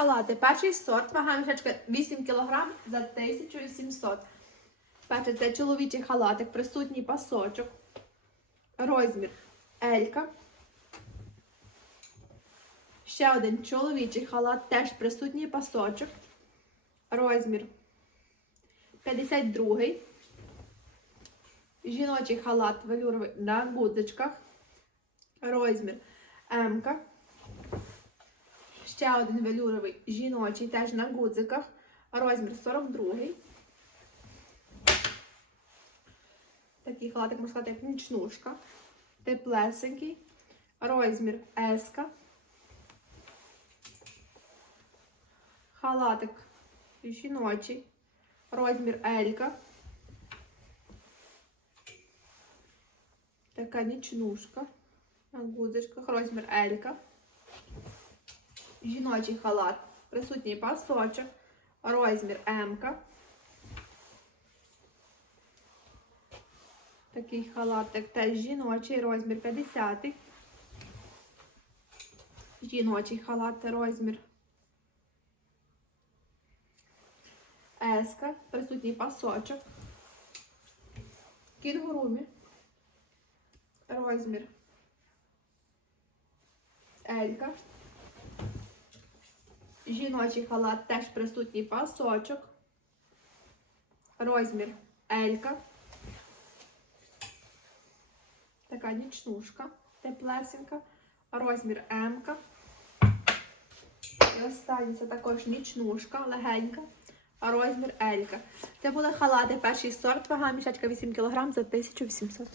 Халати. Перший сорт, вага мішечка 8 кг за 1700. Перший це чоловічий халатик, присутній пасочок. Розмір Елька. Ще один чоловічий халат, теж присутній пасочок. Розмір 52. Жіночий халат велюровий на гудзичках. Розмір М. Ще один велюровий жіночий, теж на гудзиках. Розмір 42. Такий халатик, можна сказати, як нічнушка. Теплесенький. Розмір S. Халатик жіночий. Розмір L. Така нічнушка. На гудзичках. Розмір L. Жіночий халат. Присутній пасочок. Розмір М. Такий халатик теж жіночий, розмір 50. Жіночий халат, розмір Еска, присутній пасочок. Кінгурумі. Розмір Елька. Жіночий халат теж присутній пасочок. Розмір Елька. Така нічнушка, теплесенька. Розмір М. І останній це також нічнушка, легенька. Розмір Елька. Це були халати перший сорт, вага мішечка 8 кг за 1800.